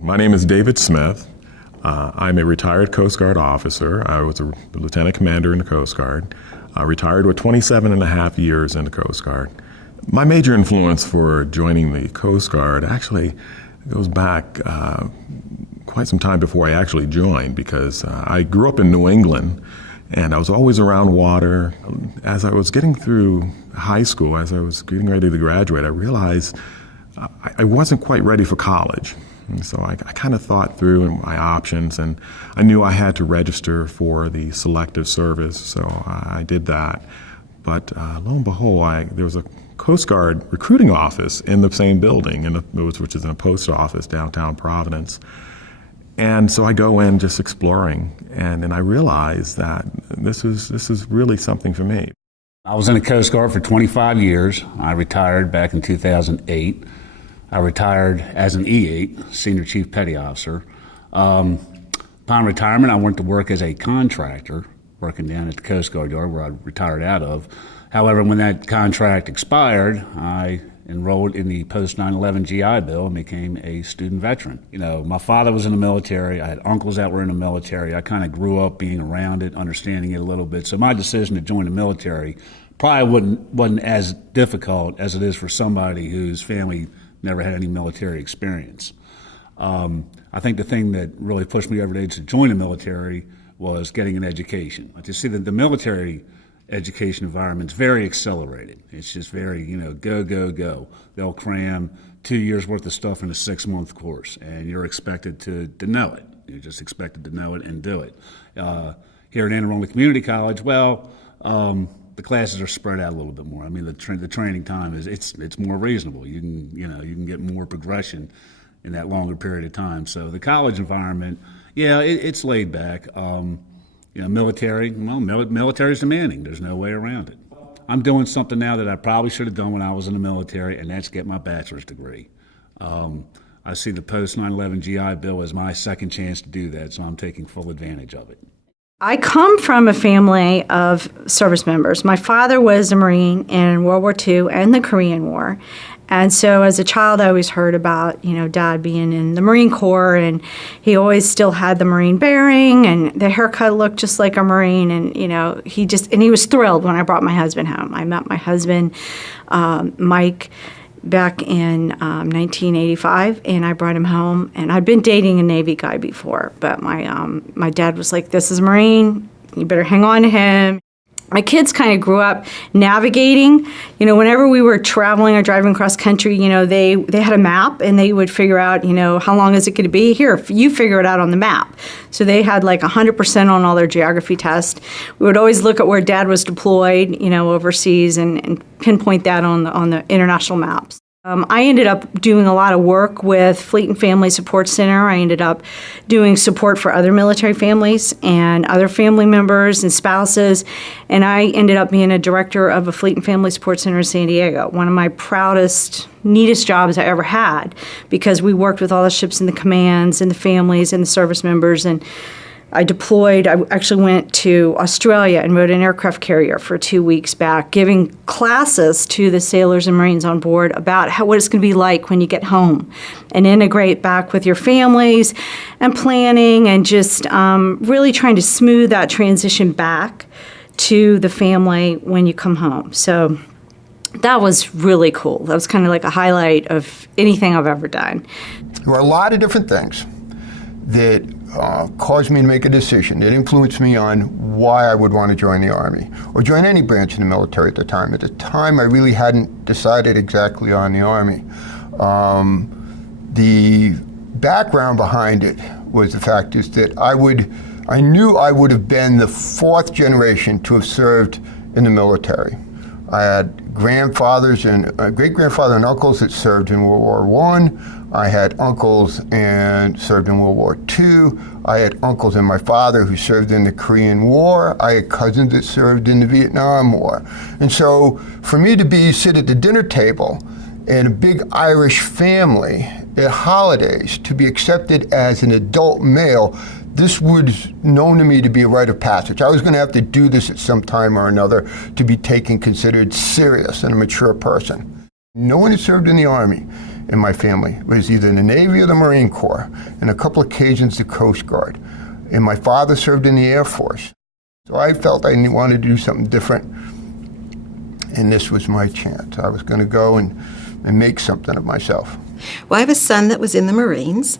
My name is David Smith. I'm a retired Coast Guard officer. I was a lieutenant commander in the Coast Guard. I retired with 27 and a half years in the Coast Guard. My major influence for joining the Coast Guard actually goes back quite some time before I actually joined, because I grew up in New England and I was always around water. As I was getting through high school, as I was getting ready to graduate, I realized I wasn't quite ready for college. And so I kind of thought through my options, and I knew I had to register for the selective service, so I did that. But lo and behold, there was a Coast Guard recruiting office in the same building, which is in a post office downtown Providence. And so I go in just exploring, and then I realized that this is really something for me. I was in the Coast Guard for 25 years. I retired back in 2008. I retired as an E8, Senior Chief Petty Officer. Upon retirement, I went to work as a contractor, working down at the Coast Guard Yard where I retired out of. However, when that contract expired, I enrolled in the post 9/11 GI Bill and became a student veteran. You know, my father was in the military. I had uncles that were in the military. I kind of grew up being around it, understanding it a little bit. So my decision to join the military probably wasn't as difficult as it is for somebody whose family never had any military experience. I think the thing that really pushed me over the edge to join the military was getting an education. I just see that the military education environment's very accelerated. It's just very, go, go, go. They'll cram 2 years worth of stuff in a 6-month course, and you're expected to know it. You're just expected to know it and do it. Here at Anne Arundel Community College, the classes are spread out a little bit more. I mean, the training time it's more reasonable. You can get more progression in that longer period of time. So the college environment, it's laid back. Military is demanding. There's no way around it. I'm doing something now that I probably should have done when I was in the military, and that's get my bachelor's degree. I see the post 9/11 GI Bill as my second chance to do that, so I'm taking full advantage of it. I come from a family of service members. My father was a Marine in World War II and the Korean War. And so as a child, I always heard about, Dad being in the Marine Corps, and he always still had the Marine bearing, and the haircut looked just like a Marine, and, he was thrilled when I brought my husband home. I met my husband, Mike, back in 1985, and I brought him home. And I'd been dating a Navy guy before, but my dad was like, "This is a Marine. You better hang on to him." My kids kind of grew up navigating. Whenever we were traveling or driving cross country, they had a map, and they would figure out, how long is it going to be? Here, you figure it out on the map. So they had like 100% on all their geography tests. We would always look at where Dad was deployed, overseas, and pinpoint that on the international maps. I ended up doing a lot of work with Fleet and Family Support Center. I ended up doing support for other military families and other family members and spouses, and I ended up being a director of a Fleet and Family Support Center in San Diego. One of my proudest, neatest jobs I ever had, because we worked with all the ships and the commands and the families and the service members, and I deployed. I actually went to Australia and rode an aircraft carrier for 2 weeks back, giving classes to the sailors and Marines on board about what it's going to be like when you get home and integrate back with your families, and planning, and just really trying to smooth that transition back to the family when you come home. So that was really cool. That was kind of like a highlight of anything I've ever done. There were a lot of different things that caused me to make a decision. It influenced me on why I would want to join the Army or join any branch in the military at the time. At the time, I really hadn't decided exactly on the Army. The background behind it was the fact is that I knew I would have been the 4th generation to have served in the military. I had grandfathers and great-grandfather and uncles that served in World War I. I had uncles and served in World War II. I had uncles and my father who served in the Korean War. I had cousins that served in the Vietnam War. And so for me to sit at the dinner table in a big Irish family at holidays, to be accepted as an adult male, this was known to me to be a rite of passage. I was going to have to do this at some time or another to be considered serious and a mature person. No one had served in the Army in my family. It was either the Navy or the Marine Corps, and a couple occasions the Coast Guard. And my father served in the Air Force. So I felt I wanted to do something different, and this was my chance. I was going to go and make something of myself. Well, I have a son that was in the Marines,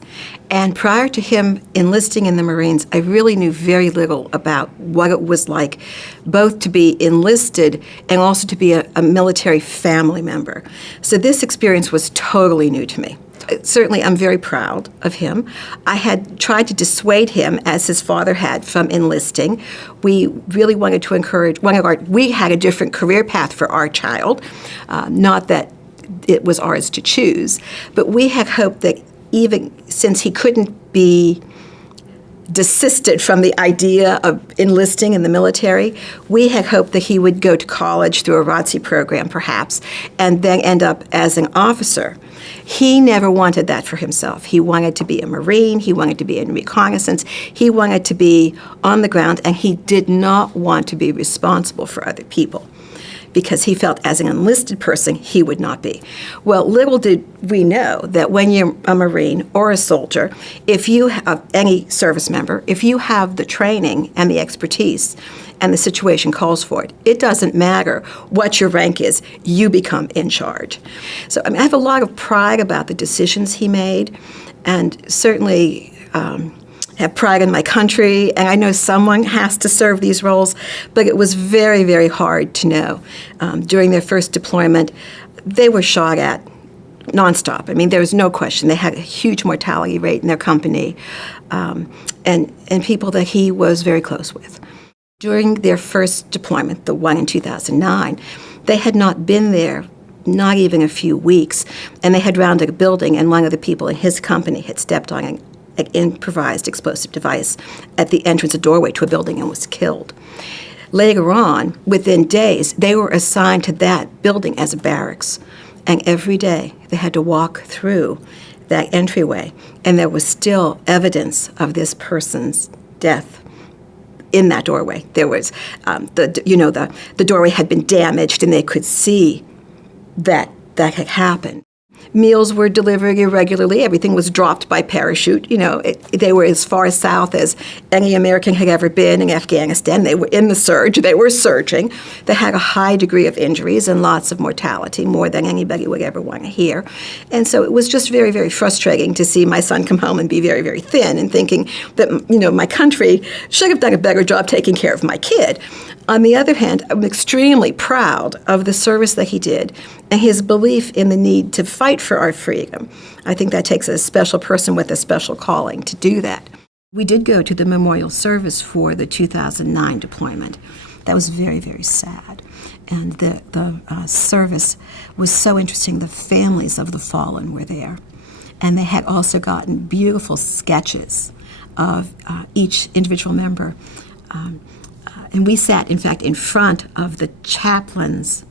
and prior to him enlisting in the Marines, I really knew very little about what it was like both to be enlisted and also to be a military family member. So this experience was totally new to me. Certainly, I'm very proud of him. I had tried to dissuade him, as his father had, from enlisting. We really wanted to encourage, we had a different career path for our child, not that it was ours to choose, but we had hoped that even since he couldn't be desisted from the idea of enlisting in the military, we had hoped that he would go to college through a ROTC program, perhaps, and then end up as an officer. He never wanted that for himself. He wanted to be a Marine. He wanted to be in reconnaissance. He wanted to be on the ground, and he did not want to be responsible for other people, because he felt as an enlisted person he would not be. Well, little did we know that when you're a Marine or a soldier, if you have any service member, if you have the training and the expertise and the situation calls for it, it doesn't matter what your rank is, you become in charge. So I have a lot of pride about the decisions he made, and certainly have pride in my country, and I know someone has to serve these roles, but it was very, very hard to know. During their first deployment, they were shot at nonstop. I mean, there was no question. They had a huge mortality rate in their company, and people that he was very close with. During their first deployment, the one in 2009, they had not been there not even a few weeks, and they had rounded a building, and one of the people in his company had stepped on an improvised explosive device at the entrance, a doorway to a building, and was killed. Later on, within days, they were assigned to that building as a barracks, and every day they had to walk through that entryway, and there was still evidence of this person's death in that doorway. There was, the doorway had been damaged, and they could see that had happened. Meals were delivered irregularly. Everything was dropped by parachute. They were as far south as any American had ever been in Afghanistan. They were in the surge. They were surging. They had a high degree of injuries and lots of mortality, more than anybody would ever want to hear. And so it was just very, very frustrating to see my son come home and be very, very thin, and thinking that, my country should have done a better job taking care of my kid. On the other hand, I'm extremely proud of the service that he did and his belief in the need to fight for our freedom. I think that takes a special person with a special calling to do that. We did go to the memorial service for the 2009 deployment. That was very, very sad. And the service was so interesting. The families of the fallen were there. And they had also gotten beautiful sketches of each individual member. And we sat, in fact, in front of the chaplain's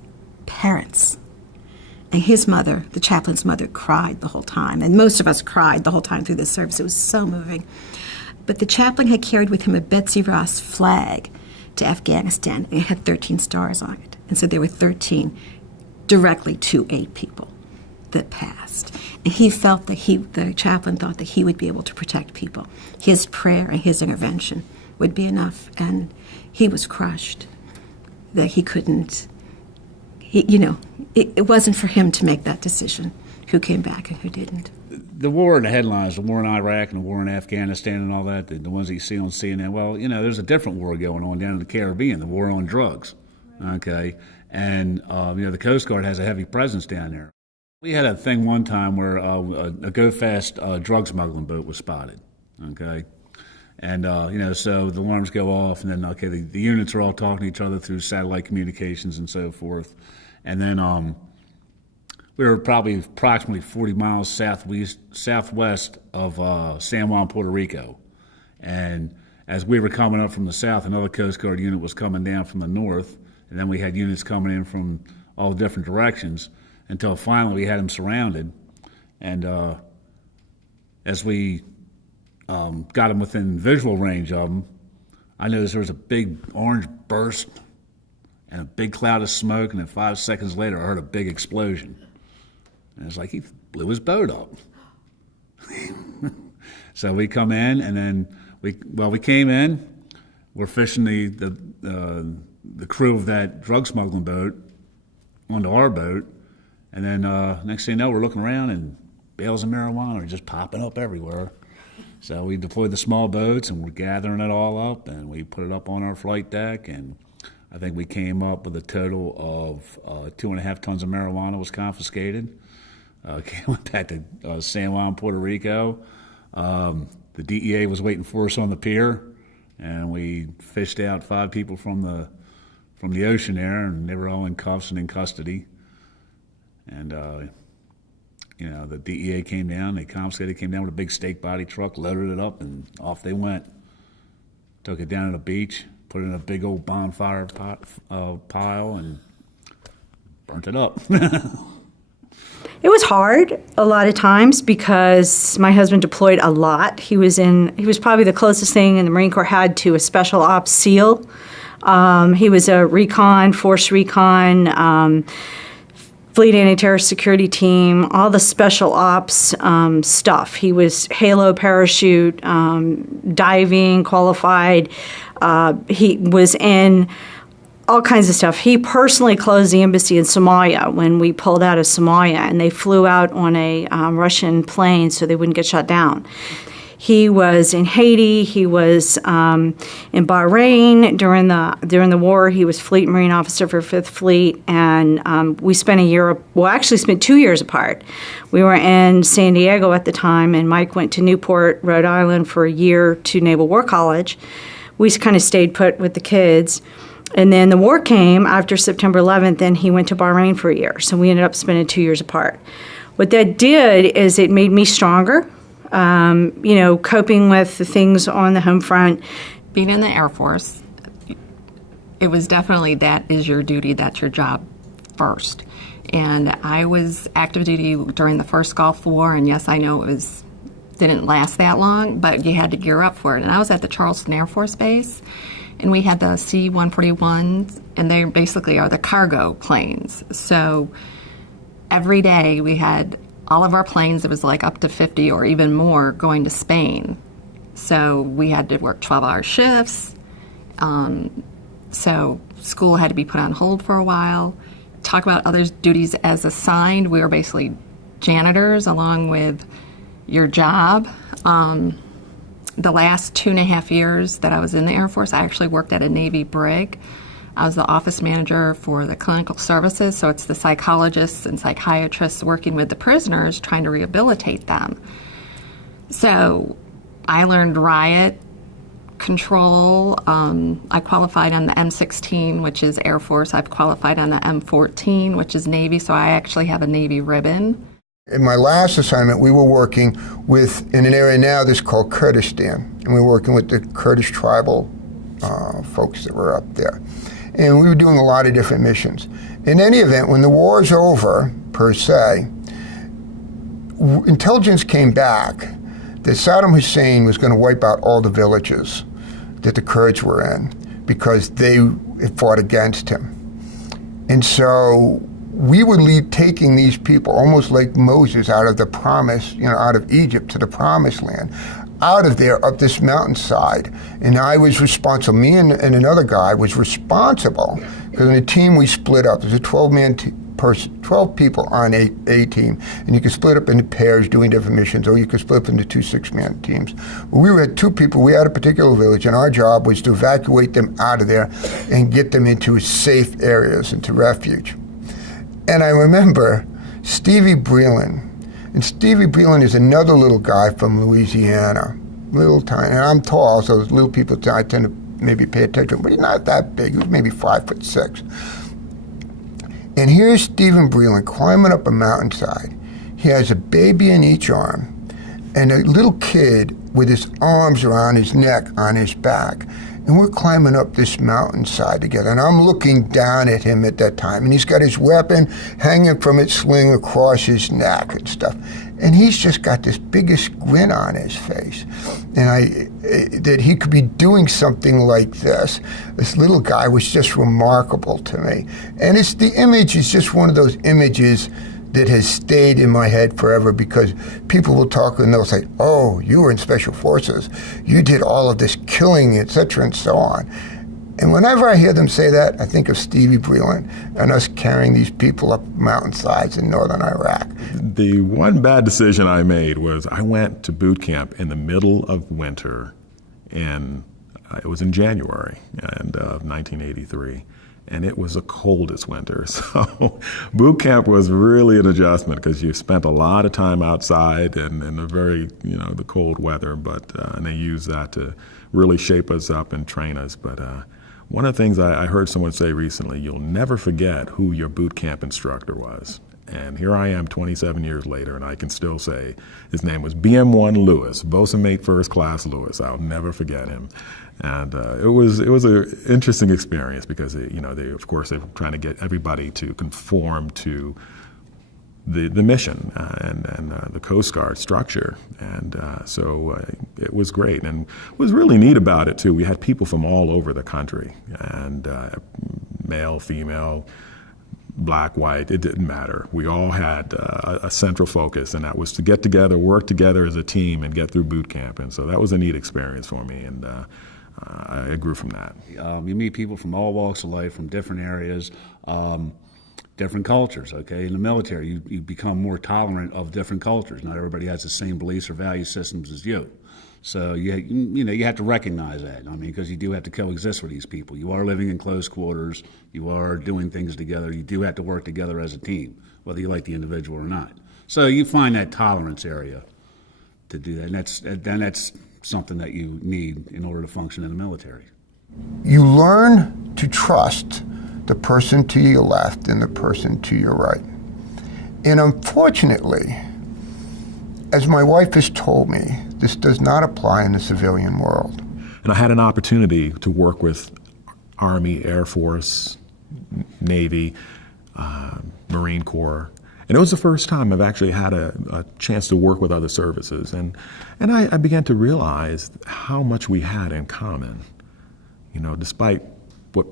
parents. And his mother, the chaplain's mother, cried the whole time. And most of us cried the whole time through this service. It was so moving. But the chaplain had carried with him a Betsy Ross flag to Afghanistan. And it had 13 stars on it. And so there were 13 directly to 8 people that passed. And he felt that the chaplain thought that he would be able to protect people. His prayer and his intervention would be enough. And he was crushed that he couldn't, it wasn't for him to make that decision, who came back and who didn't. The war in the headlines, the war in Iraq and the war in Afghanistan and all that, the ones that you see on CNN, well, there's a different war going on down in the Caribbean, the war on drugs, okay? And, the Coast Guard has a heavy presence down there. We had a thing one time where a go-fast drug smuggling boat was spotted, okay? And, so the alarms go off, and then, the units are all talking to each other through satellite communications and so forth. And then we were probably approximately 40 miles southwest of San Juan, Puerto Rico. And as we were coming up from the south, another Coast Guard unit was coming down from the north, and then we had units coming in from all different directions until finally we had them surrounded. And as we got them within visual range of them, I noticed there was a big orange burst and a big cloud of smoke, and then 5 seconds later I heard a big explosion. And it's like, he blew his boat up. So we come in, and then we came in. We're fishing the crew of that drug smuggling boat onto our boat, and then next thing you know, we're looking around, and bales of marijuana are just popping up everywhere. So we deployed the small boats, and we're gathering it all up, and we put it up on our flight deck, and I think we came up with a total of 2.5 tons of marijuana was confiscated. Went back to San Juan, Puerto Rico. The DEA was waiting for us on the pier, and we fished out 5 people from the ocean there, and they were all in cuffs and in custody. And the DEA came down, they confiscated, came down with a big steak body truck, loaded it up, and off they went. Took it down to the beach, put it in a big old bonfire pile, and burnt it up. It was hard a lot of times because my husband deployed a lot. He was probably the closest thing in the Marine Corps had to a special ops SEAL. He was a force recon, fleet anti-terrorist security team, all the special ops stuff. He was Halo parachute, diving, qualified. He was in all kinds of stuff. He personally closed the embassy in Somalia when we pulled out of Somalia, and they flew out on a Russian plane so they wouldn't get shot down. He was in Haiti. He was in Bahrain during the war. He was Fleet Marine Officer for 5th Fleet, and we spent spent 2 years apart. We were in San Diego at the time, and Mike went to Newport, Rhode Island for a year to Naval War College. We kind of stayed put with the kids. And then the war came after September 11th, and he went to Bahrain for a year. So we ended up spending 2 years apart. What that did is it made me stronger, coping with the things on the home front. Being in the Air Force, it was definitely that is your duty, that's your job first. And I was active duty during the first Gulf War, and yes, I know didn't last that long, but you had to gear up for it. And I was at the Charleston Air Force Base, and we had the C-141s, and they basically are the cargo planes. So every day we had all of our planes, it was like up to 50 or even more, going to Spain. So we had to work 12-hour shifts. So school had to be put on hold for a while. Talk about other duties as assigned. We were basically janitors along with your job. The last 2.5 years that I was in the Air Force, I actually worked at a Navy brig. I was the office manager for the clinical services, so it's the psychologists and psychiatrists working with the prisoners trying to rehabilitate them. So I learned riot control. I qualified on the M16, which is Air Force. I've qualified on the M14, which is Navy, so I actually have a Navy ribbon. In my last assignment, we were working in an area now that's called Kurdistan, and we were working with the Kurdish tribal folks that were up there. And we were doing a lot of different missions. In any event, when the war's over, per se, intelligence came back that Saddam Hussein was going to wipe out all the villages that the Kurds were in because they fought against him. And so we were taking these people, almost like Moses, out of the promise, out of Egypt to the promised land, out of there up this mountainside. And I was responsible, me and another guy was responsible, because in a team we split up. There's a 12 people on a team, and you could split up into pairs doing different missions, or you could split up into 2 6-man teams. We had 2 people, we had a particular village, and our job was to evacuate them out of there and get them into safe areas, into refuge. And I remember Stevie Breland. And Stevie Breland is another little guy from Louisiana, little tiny. And I'm tall, so those little people I tend to maybe pay attention, but he's not that big. He was maybe 5'6". And here's Stephen Breland climbing up a mountainside. He has a baby in each arm and a little kid with his arms around his neck on his back. And we're climbing up this mountainside together. And I'm looking down at him at that time. And he's got his weapon hanging from its sling across his neck and stuff. And he's just got this biggest grin on his face. And that he could be doing something like this. This little guy was just remarkable to me. And the image is just one of those images that has stayed in my head forever, because people will talk and they'll say, oh, you were in Special Forces, you did all of this killing, etc., and so on. And whenever I hear them say that, I think of Stevie Breland and us carrying these people up mountainsides in northern Iraq. The one bad decision I made was I went to boot camp in the middle of winter, and it was in January of 1983. And it was the coldest winter. So boot camp was really an adjustment, because you spent a lot of time outside and in the very, the cold weather, but and they used that to really shape us up and train us. But one of the things I heard someone say recently, you'll never forget who your boot camp instructor was. And here I am 27 years later, and I can still say his name was BM1 Lewis, Bosun Mate First Class Lewis. I'll never forget him. And it was an interesting experience, because they of course they were trying to get everybody to conform to the mission and the Coast Guard structure, and so it was great. And what was really neat about it too, we had people from all over the country, and male, female, black, white, it didn't matter. We all had a central focus, and that was to get together, work together as a team, and get through boot camp. And so that was a neat experience for me, and I grew from that. You meet people from all walks of life, from different areas, different cultures, okay? In the military, you become more tolerant of different cultures. Not everybody has the same beliefs or value systems as you. So you have to recognize that. I mean, because you do have to coexist with these people. You are living in close quarters. You are doing things together. You do have to work together as a team, whether you like the individual or not. So you find that tolerance area to do that, and that's something that you need in order to function in the military. You learn to trust the person to your left and the person to your right. And unfortunately, as my wife has told me, this does not apply in the civilian world. And I had an opportunity to work with Army, Air Force, Navy, Marine Corps. And it was the first time I've actually had a chance to work with other services. And I began to realize how much we had in common, despite what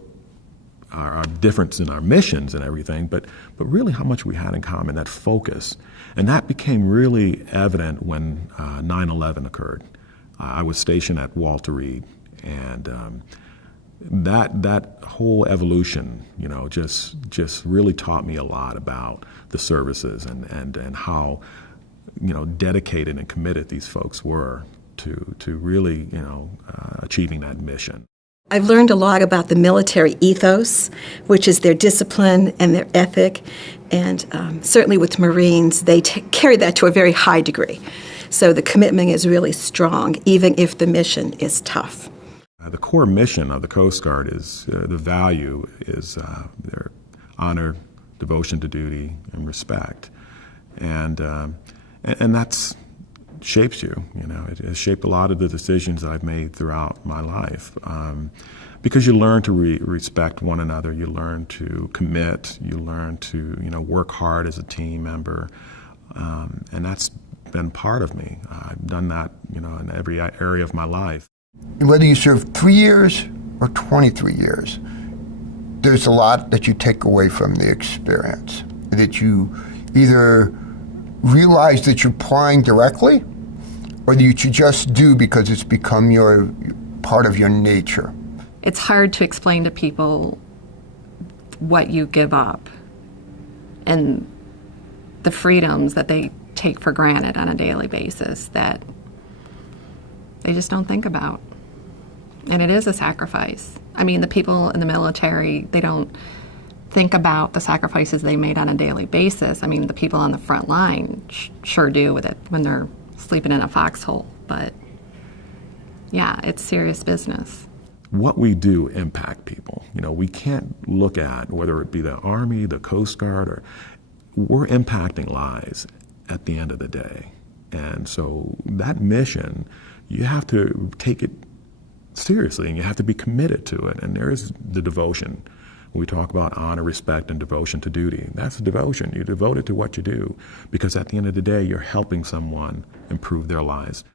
our difference in our missions and everything, but really how much we had in common, that focus. And that became really evident when 9/11 occurred. I was stationed at Walter Reed, and that whole evolution, just really taught me a lot about the services and how, dedicated and committed these folks were to really, achieving that mission. I've learned a lot about the military ethos, which is their discipline and their ethic, and certainly with Marines, they carry that to a very high degree. So the commitment is really strong, even if the mission is tough. The core mission of the Coast Guard is, the value is their honor, devotion to duty, and respect. And that's shapes you, it has shaped a lot of the decisions that I've made throughout my life. Because you learn to respect one another, you learn to commit, you learn to, work hard as a team member, and that's been part of me. I've done that, in every area of my life. Whether you serve 3 years or 23 years, there's a lot that you take away from the experience, that you either realize that you're applying directly, or that you just do because it's become your part of your nature. It's hard to explain to people what you give up and the freedoms that they take for granted on a daily basis that they just don't think about. And it is a sacrifice. I mean, the people in the military, they don't think about the sacrifices they made on a daily basis. I mean, the people on the front line sure do with it when they're sleeping in a foxhole. But yeah, it's serious business. What we do impact people. We can't look at whether it be the Army, the Coast Guard, we're impacting lives at the end of the day. And so that mission, you have to take it seriously, and you have to be committed to it. And there is the devotion. We talk about honor, respect, and devotion to duty. That's the devotion. You're devoted to what you do, because at the end of the day, you're helping someone improve their lives.